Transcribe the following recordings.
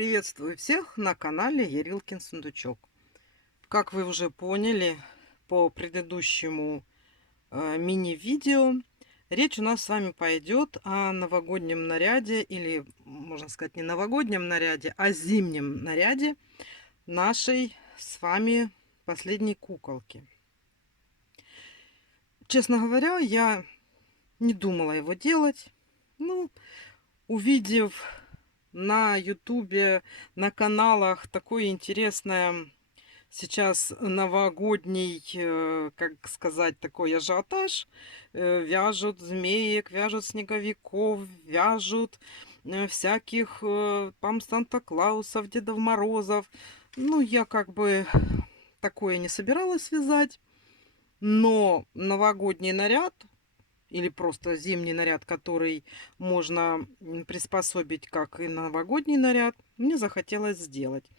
Приветствую всех на канале Ярилкин Сундучок. Как вы уже поняли по предыдущему мини-видео, речь у нас с вами пойдет о новогоднем наряде, или, можно сказать, не новогоднем наряде, а зимнем наряде нашей с вами последней куколки. Честно говоря, я не думала его делать. Ну, увидев на ютубе, на каналах такое интересное сейчас новогодний, как сказать, такой ажиотаж. Вяжут змеек, вяжут снеговиков, вяжут всяких там Санта-Клаусов, Дедов Морозов. Ну, я как бы такое не собиралась вязать. Но новогодний наряд или просто зимний наряд, который можно приспособить как и новогодний наряд, мне захотелось сделать.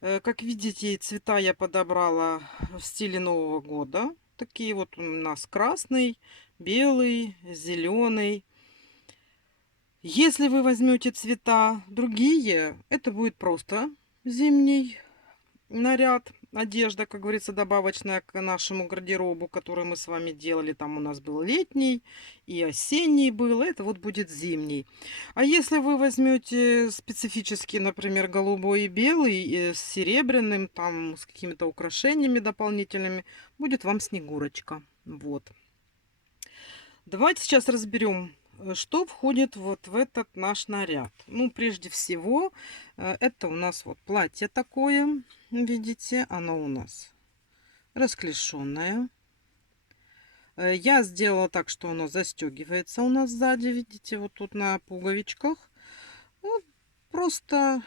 Как видите, цвета я подобрала в стиле Нового года. Такие вот у нас красный, белый, зеленый. Если вы возьмете цвета другие, это будет просто зимний наряд, одежда, как говорится, добавочная к нашему гардеробу, который мы с вами делали. Там у нас был летний и осенний был, это вот будет зимний. А если вы возьмете специфический, например, голубой и белый, с серебряным, там с какими-то украшениями дополнительными, будет вам Снегурочка. Вот. Давайте сейчас разберем, что входит вот в этот наш наряд. Ну, прежде всего, это у нас вот платье такое, видите, оно у нас расклешенное. Я сделала так, что оно застегивается у нас сзади, видите, вот тут на пуговичках. Вот просто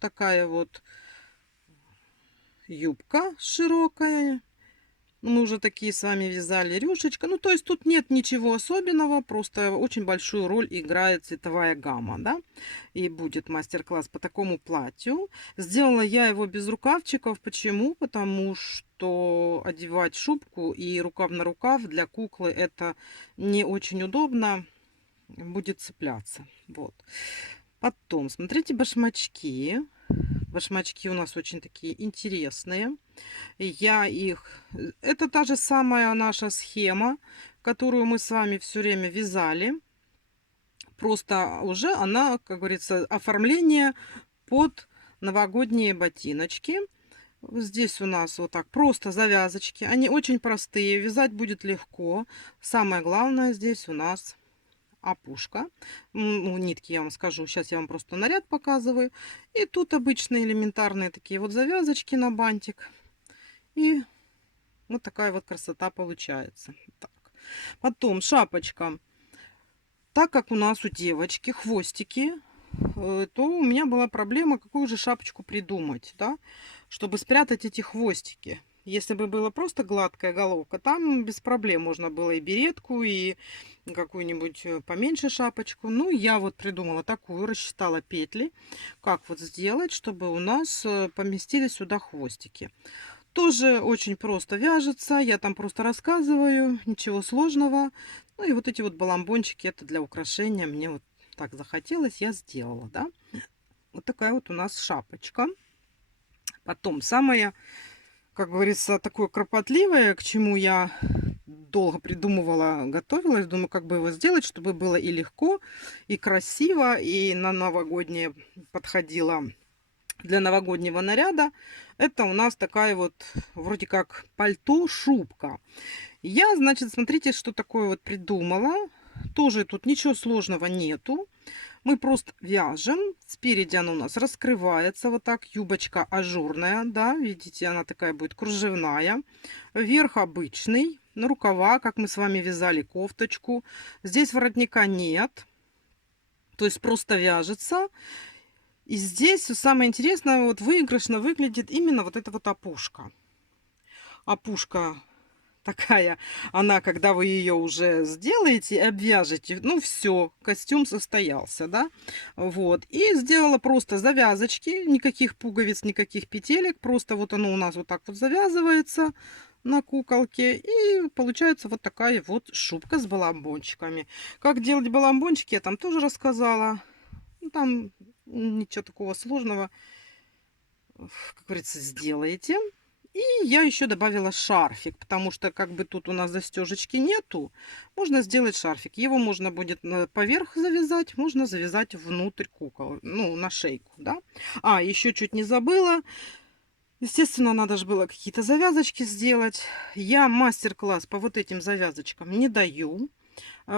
такая вот юбка широкая. Мы уже такие с вами вязали, рюшечка. Ну, то есть тут нет ничего особенного, просто очень большую роль играет цветовая гамма, да. И будет мастер-класс по такому платью. Сделала я его без рукавчиков. Почему? Потому что одевать шубку и рукав на рукав для куклы это не очень удобно, будет цепляться. Вот. Потом, смотрите, башмачки. Башмачки у нас очень такие интересные. Я их... Это та же самая наша схема, которую мы с вами все время вязали. Просто уже она, как говорится, оформление под новогодние ботиночки. Здесь у нас вот так просто завязочки. Они очень простые, вязать будет легко. Самое главное здесь у нас опушка. Нитки я вам скажу. Сейчас я вам просто наряд показываю. И тут обычные элементарные такие вот завязочки на бантик. И вот такая вот красота получается. Так. Потом шапочка. Так как у нас у девочки хвостики, то у меня была проблема, какую же шапочку придумать, да, чтобы спрятать эти хвостики. Если бы была просто гладкая головка, там без проблем можно было и беретку, и какую-нибудь поменьше шапочку. Ну, я вот придумала такую, рассчитала петли, как вот сделать, чтобы у нас поместились сюда хвостики. Тоже очень просто вяжется. Я там просто рассказываю, ничего сложного. Ну и вот эти вот баламбончики, это для украшения. Мне вот так захотелось, я сделала, да. Вот такая вот у нас шапочка. Потом самое, как говорится, такое кропотливое, к чему я долго придумывала, готовилась. Думаю, как бы его сделать, чтобы было и легко, и красиво, и на новогоднее подходило. Для новогоднего наряда это у нас такая вот вроде как пальто-шубка. Я, значит, смотрите, что такое вот придумала. Тоже тут ничего сложного нету. Мы просто вяжем. Спереди она у нас раскрывается вот так. Юбочка ажурная, да, видите, она такая будет кружевная. Верх обычный. На рукава, как мы с вами вязали кофточку. Здесь воротника нет. То есть просто вяжется. И здесь самое интересное, вот выигрышно выглядит именно вот эта вот опушка. Опушка такая, она, когда вы ее уже сделаете и обвяжете, ну все, костюм состоялся, да. Вот. И сделала просто завязочки, никаких пуговиц, никаких петелек, просто вот оно у нас вот так вот завязывается на куколке. И получается вот такая вот шубка с баламбончиками. Как делать баламбончики, я там тоже рассказала. Ну, там Ничего такого сложного, как говорится, сделаете. И я еще добавила шарфик, потому что как бы тут у нас застежечки нету, можно сделать шарфик. Его можно будет поверх завязать, можно завязать внутрь кукол, ну, на шейку, да. А, еще чуть не забыла. Естественно, надо же было какие-то завязочки сделать. Я мастер-класс по вот этим завязочкам не даю.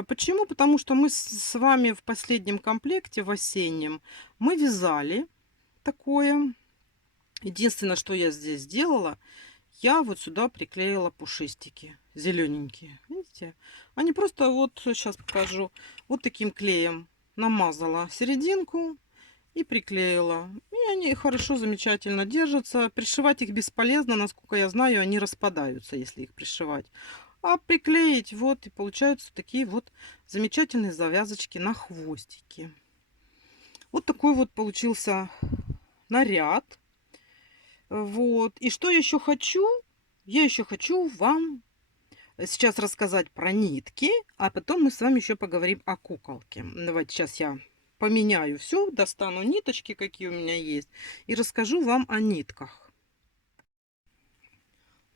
Почему? Потому что мы с вами в последнем комплекте, в осеннем, мы вязали такое. Единственное, что я здесь сделала, я вот сюда приклеила пушистики зелененькие. Видите? Они просто вот, сейчас покажу, вот таким клеем намазала серединку и приклеила. И они хорошо, замечательно держатся. Пришивать их бесполезно, насколько я знаю, они распадаются, если их пришивать. А приклеить вот, и получаются такие вот замечательные завязочки на хвостики. Вот такой вот получился наряд. Вот. И что я еще хочу? Я еще хочу вам сейчас рассказать про нитки, а потом мы с вами еще поговорим о куколке. Давайте сейчас я поменяю все, достану ниточки, какие у меня есть, и расскажу вам о нитках.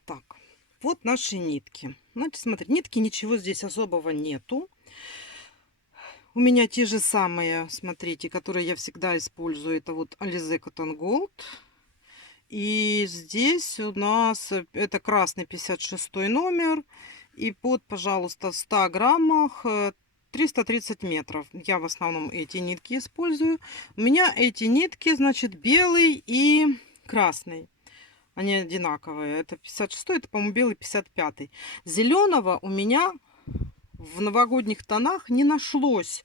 Так, вот наши нитки. Значит, смотрите, нитки, ничего здесь особого нету. У меня те же самые, смотрите, которые я всегда использую. Это вот Alize Cotton Gold. И здесь у нас это красный 56 номер. И под, пожалуйста, 100 граммах 330 метров. Я в основном эти нитки использую. У меня эти нитки, значит, белый и красный. Они одинаковые. Это 56, это, по-моему, белый 55. Зеленого у меня в новогодних тонах не нашлось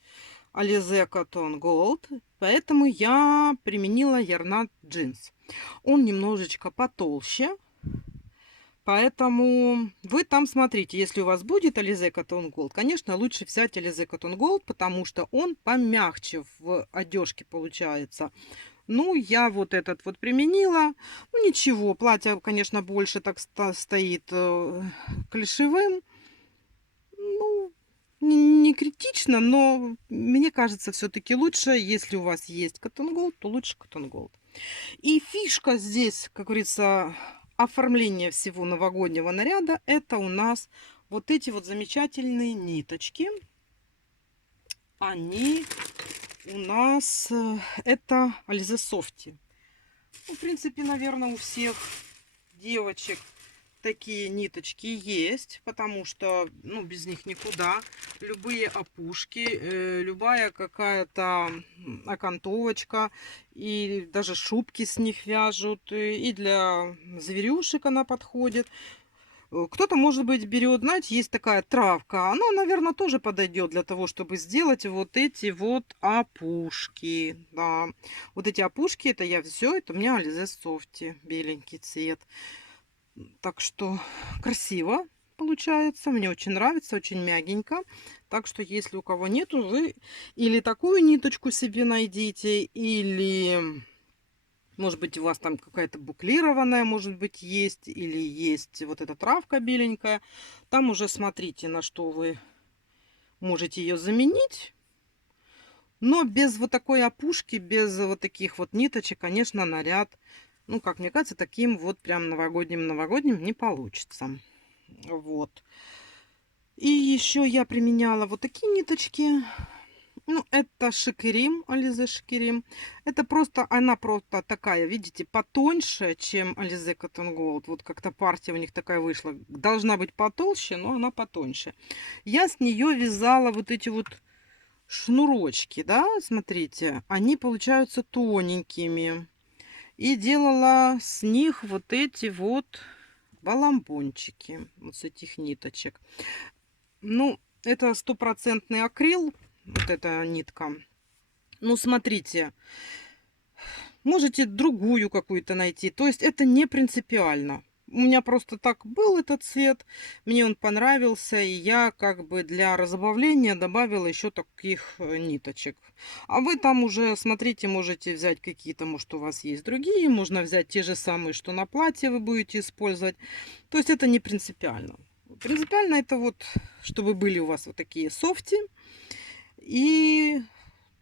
Alize Cotton Gold. Поэтому я применила Yarnat Jeans. Он немножечко потолще. Поэтому вы там смотрите, если у вас будет Alize Cotton Gold, конечно, лучше взять Alize Cotton Gold, потому что он помягче в одежке получается. Ну, я вот этот вот применила. Ну, ничего, платье, конечно, больше так стоит клишевым. Ну, не критично, но мне кажется, все-таки лучше, если у вас есть Cotton Gold, то лучше Cotton Gold. И фишка здесь, как говорится, оформление всего новогоднего наряда, это у нас вот эти вот замечательные ниточки. Они у нас, это Alize Softy. Ну, в принципе, наверное, у всех девочек такие ниточки есть, потому что, ну, без них никуда. Любые опушки, любая какая-то окантовочка, и даже шубки с них вяжут, и для зверюшек она подходит. Кто-то, может быть, берет, знаете, есть такая травка, она, наверное, тоже подойдет для того, чтобы сделать вот эти вот опушки, да. Вот эти опушки, это я все, это у меня Alize Softy, беленький цвет. Так что красиво получается. Мне очень нравится, очень мягенько. Так что если у кого нету, вы или такую ниточку себе найдите, или, может быть, у вас там какая-то буклированная, может быть, есть, или есть вот эта травка беленькая. Там уже смотрите, на что вы можете ее заменить. Но без вот такой опушки, без вот таких вот ниточек, конечно, наряд, ну, как мне кажется, таким вот прям новогодним не получится. Вот. И еще я применяла вот такие ниточки. Ну, это Шикерим, Alize Шикерим. Это просто, она просто такая, видите, потоньше, чем Alize Cotton Gold. Вот как-то партия у них такая вышла. Должна быть потолще, но она потоньше. Я с нее вязала вот эти вот шнурочки, да, смотрите. Они получаются тоненькими. И делала с них вот эти вот баламбончики. Вот с этих ниточек. Ну, это стопроцентный акрил. Вот эта нитка. Ну, смотрите. Можете другую какую-то найти. То есть это не принципиально. У меня просто так был этот цвет, мне он понравился, и я как бы для разбавления добавила еще таких ниточек. А вы там уже, смотрите, можете взять какие-то, может, у вас есть другие, можно взять те же самые, что на платье вы будете использовать. То есть это не принципиально. Принципиально это вот, чтобы были у вас вот такие софти. И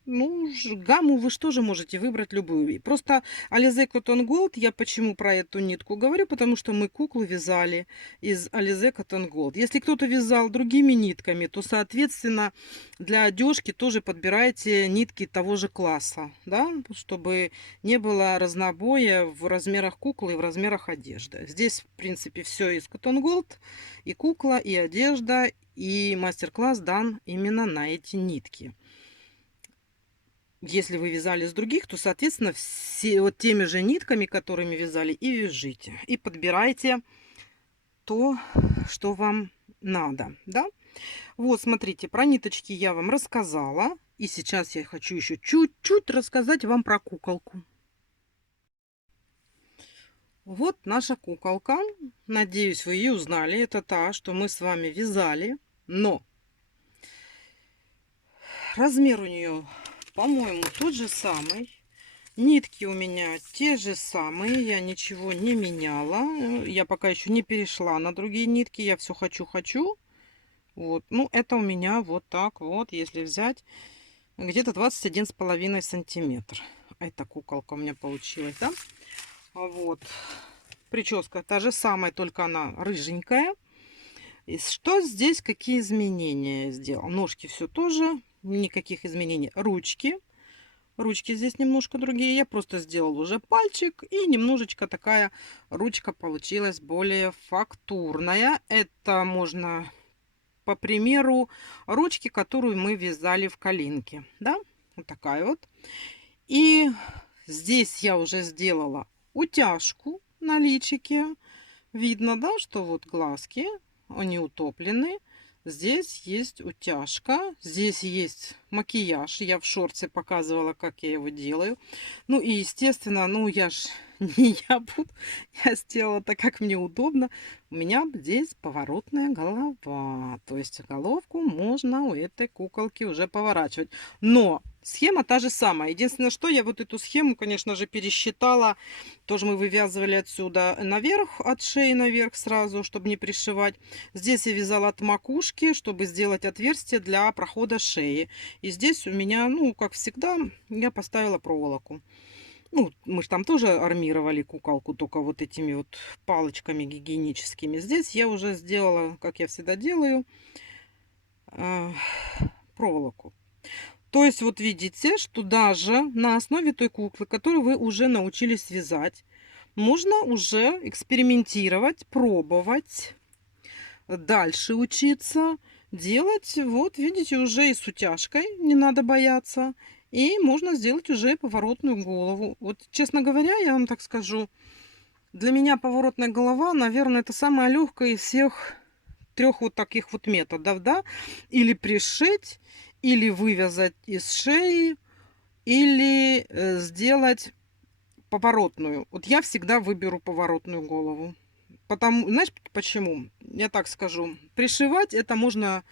Ну, гамму вы же тоже можете выбрать любую. И просто Alize Cotton Gold, я почему про эту нитку говорю, потому что мы куклы вязали из Alize Cotton Gold. Если кто-то вязал другими нитками, то, соответственно, для одежки тоже подбирайте нитки того же класса, да, чтобы не было разнобоя в размерах куклы и в размерах одежды. Здесь, в принципе, все из Cotton Gold, и кукла, и одежда, и мастер-класс дан именно на эти нитки. Если вы вязали с других, то, соответственно, все вот теми же нитками, которыми вязали, и вяжите. И подбирайте то, что вам надо, да? Вот, смотрите, про ниточки я вам рассказала. И сейчас я хочу еще чуть-чуть рассказать вам про куколку. Вот наша куколка. Надеюсь, вы ее узнали. Это та, что мы с вами вязали. Но размер у нее, по-моему, тот же самый. Нитки у меня те же самые, я ничего не меняла. Я пока еще не перешла на другие нитки, я все хочу. Вот, ну это у меня вот так вот, если взять, где-то 21,5 сантиметр. Эта куколка у меня получилась, да? Вот, прическа та же самая, только она рыженькая. И что здесь, какие изменения я сделала? Ножки все тоже, никаких изменений. Ручки здесь немножко другие. Я просто сделала уже пальчик. И немножечко такая ручка получилась более фактурная. Это можно по примеру ручки, которую мы вязали в калинке. Да? Вот такая вот. И здесь я уже сделала утяжку на личике. Видно, да, что вот глазки, они утоплены. Здесь есть утяжка, здесь есть макияж. Я в шорте показывала, как я его делаю. Ну и, естественно, ну я ж не я буду. Я сделала так, как мне удобно. У меня здесь поворотная голова. То есть головку можно у этой куколки уже поворачивать. Но схема та же самая. Единственное, что я вот эту схему, конечно же, пересчитала. Тоже мы вывязывали отсюда наверх, от шеи наверх сразу, чтобы не пришивать. Здесь я вязала от макушки, чтобы сделать отверстие для прохода шеи. И здесь у меня, ну, как всегда, я поставила проволоку. Ну, мы же там тоже армировали куколку, только вот этими вот палочками гигиеническими. Здесь я уже сделала, как я всегда делаю, проволоку. То есть вот видите, что даже на основе той куклы, которую вы уже научились вязать, можно уже экспериментировать, пробовать, дальше учиться, делать, вот видите, уже и с утяжкой, не надо бояться. И можно сделать уже поворотную голову. Вот, честно говоря, я вам так скажу, для меня поворотная голова, наверное, это самая легкая из всех трех вот таких вот методов, да? Или пришить, или вывязать из шеи, или сделать поворотную. Вот я всегда выберу поворотную голову. Потому, знаешь, почему? Я так скажу. Пришивать это можно,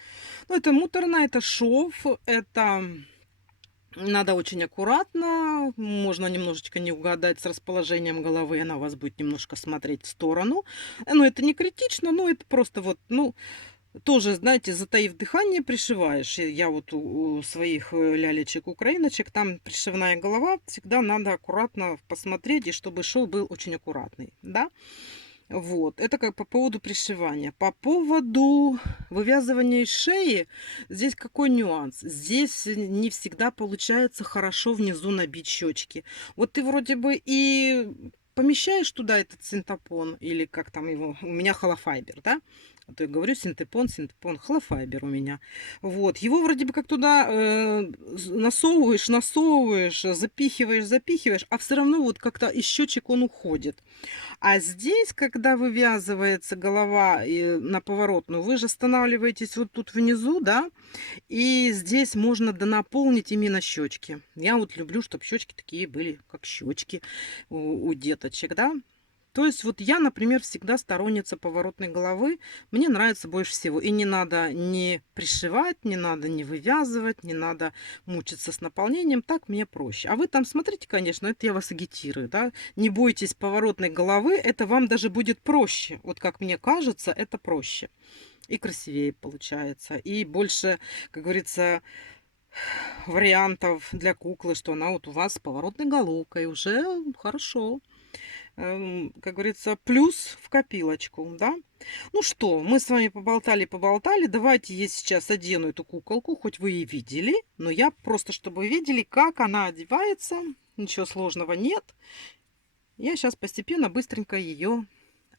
ну, это муторно, это шов, это надо очень аккуратно. Можно немножечко не угадать с расположением головы, она у вас будет немножко смотреть в сторону. Но это не критично, но это просто вот, ну, тоже, знаете, затаив дыхание, пришиваешь. И я вот у своих лялечек, украиночек, там пришивная голова, всегда надо аккуратно посмотреть, и чтобы шов был очень аккуратный, да. Вот, это как по поводу пришивания. По поводу вывязывания шеи, здесь какой нюанс? Здесь не всегда получается хорошо внизу набить щечки. Вот ты вроде бы и помещаешь туда этот синтепон, или как там его, у меня холофайбер, да? А то я говорю синтепон, холофайбер у меня. Вот, его вроде бы как туда насовываешь, запихиваешь, а все равно вот как-то из щечек он уходит. А здесь, когда вывязывается голова на поворотную, вы же останавливаетесь вот тут внизу, да, и здесь можно донаполнить именно щечки. Я вот люблю, чтобы щечки такие были, как щечки у деточек, да. То есть вот я, например, всегда сторонница поворотной головы. Мне нравится больше всего. И не надо не пришивать, не надо не вывязывать, не надо мучиться с наполнением. Так мне проще. А вы там смотрите, конечно, это я вас агитирую, да. Не бойтесь поворотной головы, это вам даже будет проще. Вот как мне кажется, это проще. И красивее получается. И больше, как говорится, вариантов для куклы, что она вот у вас с поворотной головкой, уже хорошо. Как говорится, плюс в копилочку, да? Ну что, мы с вами поболтали. Давайте я сейчас одену эту куколку, хоть вы и видели, но я просто, чтобы вы видели, как она одевается. Ничего сложного нет. Я сейчас постепенно, быстренько ее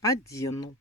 одену.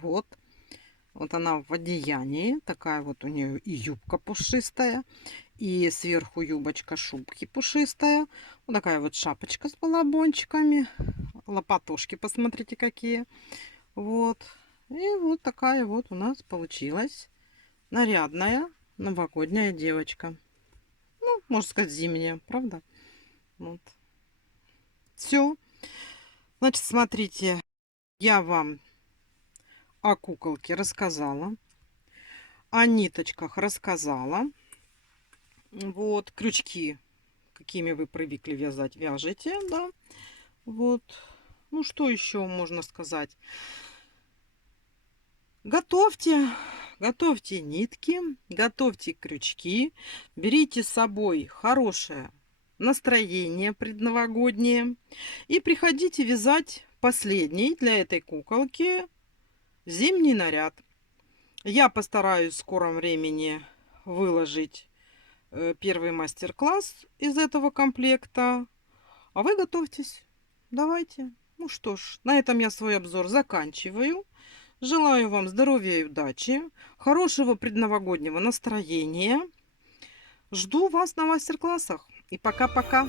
Вот. Вот она в одеянии. Такая вот у нее и юбка пушистая, и сверху юбочка шубки пушистая. Вот такая вот шапочка с балабончиками. Лопатушки, посмотрите, какие. Вот. И вот такая вот у нас получилась нарядная новогодняя девочка. Ну, можно сказать, зимняя, правда? Вот. Все. Значит, смотрите, я вам о куколке рассказала, о ниточках рассказала. Вот, крючки, какими вы привыкли вязать, вяжете, да. Вот. Ну, что еще можно сказать? Готовьте нитки, готовьте крючки, берите с собой хорошее настроение предновогоднее и приходите вязать последний для этой куколки зимний наряд. Я постараюсь в скором времени выложить первый мастер-класс из этого комплекта. А вы готовьтесь. Давайте. Ну что ж, на этом я свой обзор заканчиваю. Желаю вам здоровья и удачи, хорошего предновогоднего настроения. Жду вас на мастер-классах. И пока-пока.